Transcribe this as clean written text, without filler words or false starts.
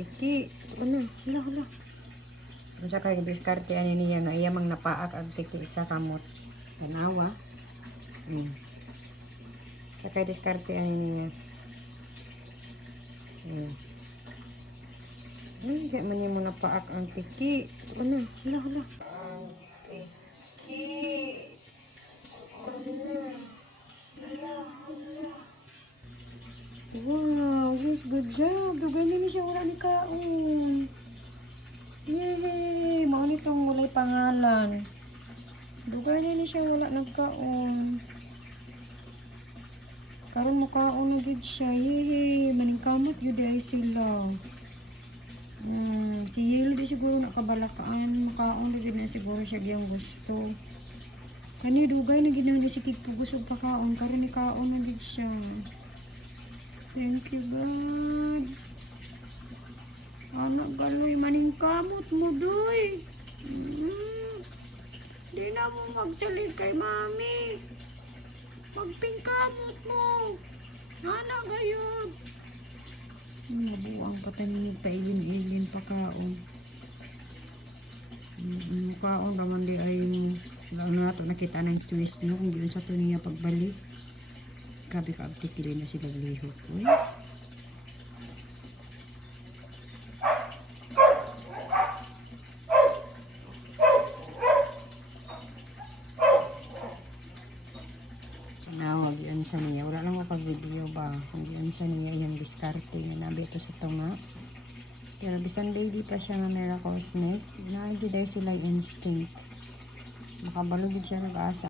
tiki. Ano? Hala, hala. Kung sa kay diskarte ani niya nga iya mang napaak ang tiki sa kamot. Tanawa. Sa kay diskarte ani niya. Kaya man mo napaak ang tiki. Ano? Hala, hala. Ang tiki. Wow, yes, good job. Dugay na siya wala ni kaon. Yay! Mao nitong walay pangalan. Dugay na siya wala nagkaon. Karon mo kaon na gid siya. Yay! Maningkamot yun ay sila. Si Yelo di siguro nakabalakaan. Makaon na gid na siguro siya giyang gusto. Kani dugay na gid na si Kiko gusto pakaon. Karon ni kaon na gid siya. Thank you, God. Anak galoy, maningkamot mo, doy. Di na mo magsalig kay mami. Magpingkamot mo. Anak gayon. Nabuang pataninig pa ilin-ilin pa kaon. Kaon naman di ay lalo na ito nakita ng twist no kung yun sa ito niya pagbalik. Grabe ka, abtikili na sila lihok. Uy. Nawag yan sa niya. Wala lang mapag-video ba. Kung yan sa niya yung diskarte na nabi ito sa tunga. Pero bisan lady pa siya nga miracle snake. Naagiday sila instinct. Makabalugid siya nag-asa.